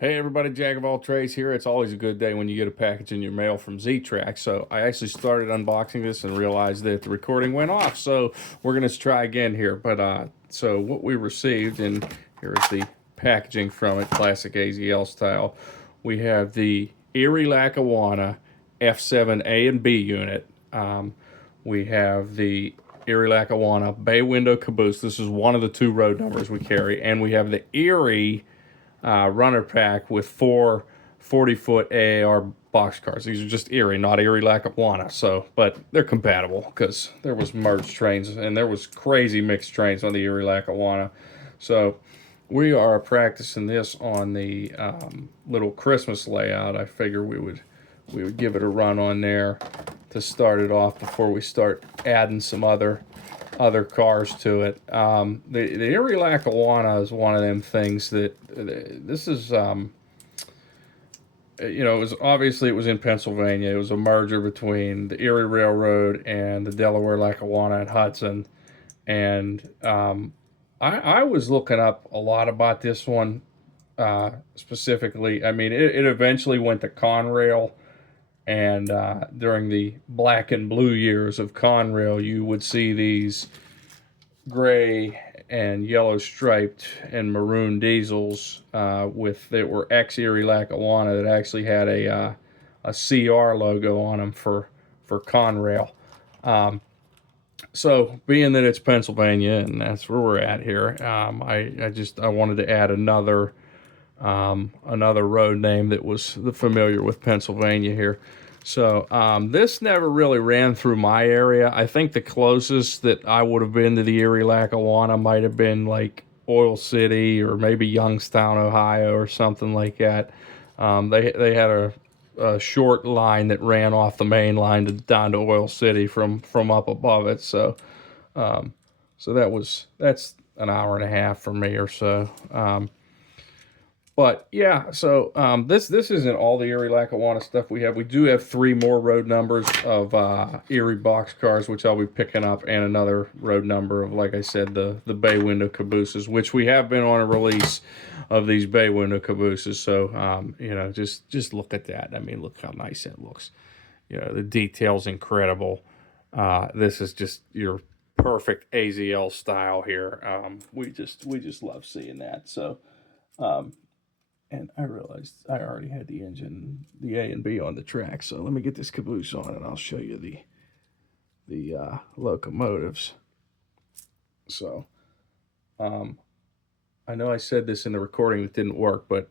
Hey everybody, Jack of all trades here. It's always a good day when you get a package in your mail from Z-Track. So I actually started unboxing this and realized that the recording went off. So we're gonna try again here. But so what we received, and here's the packaging from it, classic AZL style. We have the Erie Lackawanna F7A and B unit. We have the Erie Lackawanna Bay Window Caboose. This is one of the two road numbers we carry, and we have the Erie runner pack with four 40-foot AAR boxcars. These are just Erie, not Erie Lackawanna. So, but they're compatible because there was merged trains and there was crazy mixed trains on the Erie Lackawanna. So we are practicing this on the little Christmas layout. I figure we would give it a run on there to start it off before we start adding some other cars to it. The Erie Lackawanna is one of them things that this is, it was obviously it was in Pennsylvania. It was a merger between the Erie Railroad and the Delaware Lackawanna and Hudson. And I was looking up a lot about this one specifically. I mean, it eventually went to Conrail. And during the black and blue years of Conrail, you would see these gray and yellow striped and maroon diesels that were ex-Erie Lackawanna that actually had a CR logo on them for Conrail. So being that it's Pennsylvania and that's where we're at here, I wanted to add another road name that was familiar with Pennsylvania here. So this never really ran through my area. I think the closest that I would have been to the Erie Lackawanna might have been like Oil City or maybe Youngstown, Ohio, or something like that. They had a short line that ran off the main line down to Oil City from up above it. So that's an hour and a half for me or so. But yeah, so this isn't all the Erie Lackawanna stuff we have. We do have three more road numbers of Erie box cars, which I'll be picking up, and another road number of, like I said, the bay window cabooses, which we have been on a release of these bay window cabooses. So just look at that. I mean, look how nice it looks. The detail's incredible. This is just your perfect AZL style here. We just love seeing that. So. And I realized I already had the engine, the A and B on the track. So let me get this caboose on and I'll show you the locomotives. So I know I said this in the recording that didn't work, but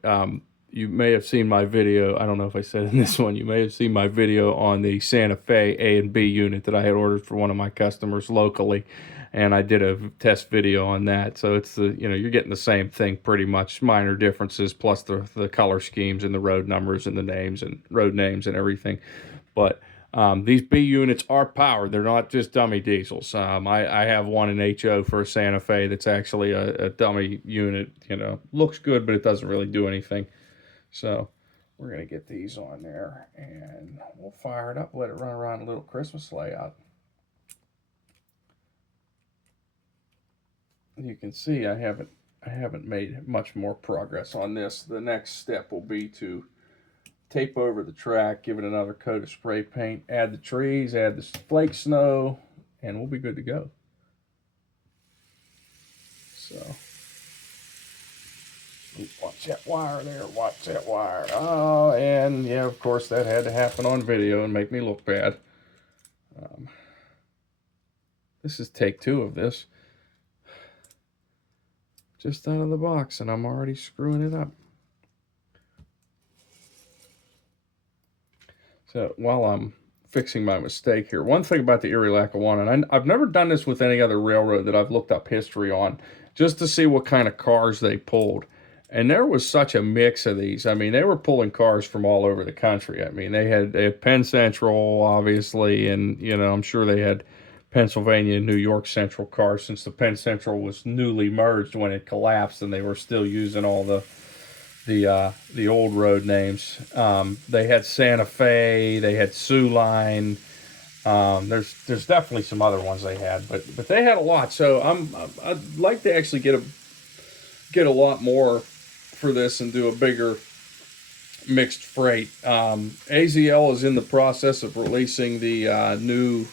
you may have seen my video. I don't know if I said in this one. You may have seen my video on the Santa Fe A and B unit that I had ordered for one of my customers locally, and I did a test video on that. So it's you're getting the same thing pretty much, minor differences plus the color schemes and the road numbers and the names and road names and everything. But these B units are powered. They're not just dummy diesels. I have one in HO for a Santa Fe that's actually a dummy unit. Looks good, but it doesn't really do anything. So we're going to get these on there and we'll fire it up, let it run around a little Christmas layout. You can see I haven't made much more progress on this. The next step will be to tape over the track, give it another coat of spray paint, add the trees, add the flake snow, and we'll be good to go. So, watch that wire there, watch that wire. Oh, and yeah, of course that had to happen on video and make me look bad. This is take 2 of this. Just out of the box, and I'm already screwing it up. So while I'm fixing my mistake here, one thing about the Erie Lackawanna, and I've never done this with any other railroad that I've looked up history on, just to see what kind of cars they pulled. And there was such a mix of these. I mean, they were pulling cars from all over the country. I mean, they had Penn Central, obviously, and I'm sure they had Pennsylvania and New York Central cars, since the Penn Central was newly merged when it collapsed, and they were still using all the old road names. They had Santa Fe, they had Sioux Line. There's definitely some other ones they had, but they had a lot. So I'd like to actually get a lot more for this and do a bigger mixed freight. AZL is in the process of releasing the new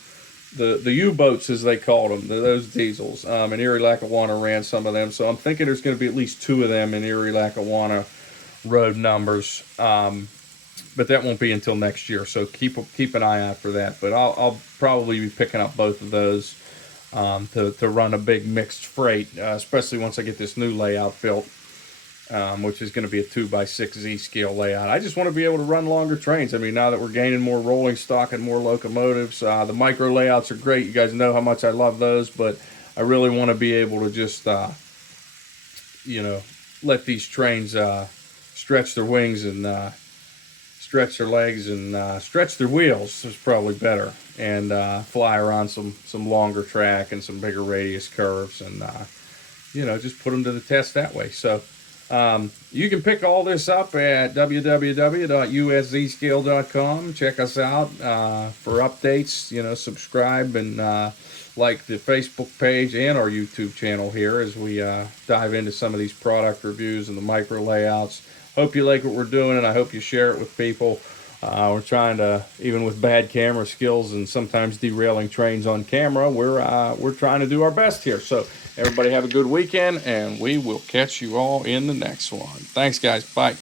the U-boats, as they called them, those diesels. And Erie Lackawanna ran some of them, so I'm thinking there's going to be at least 2 of them in Erie Lackawanna road numbers. But that won't be until next year, so keep an eye out for that. But I'll probably be picking up both of those to run a big mixed freight, especially once I get this new layout built, which is going to be a 2x6 Z scale layout. I just want to be able to run longer trains. I mean, now that we're gaining more rolling stock and more locomotives, the micro layouts are great. You guys know how much I love those, but I really want to be able to just, you know, let these trains stretch their wings and stretch their legs and stretch their wheels is probably better, and fly around some longer track and some bigger radius curves, and you know, just put them to the test that way. So you can pick all this up at www.uszscale.com. Check us out for updates. You know, subscribe and like the Facebook page and our YouTube channel here as we dive into some of these product reviews and the micro layouts. Hope you like what we're doing, and I hope you share it with people. We're trying to, even with bad camera skills and sometimes derailing trains on camera, we're trying to do our best here. So everybody have a good weekend, and we will catch you all in the next one. Thanks, guys. Bye.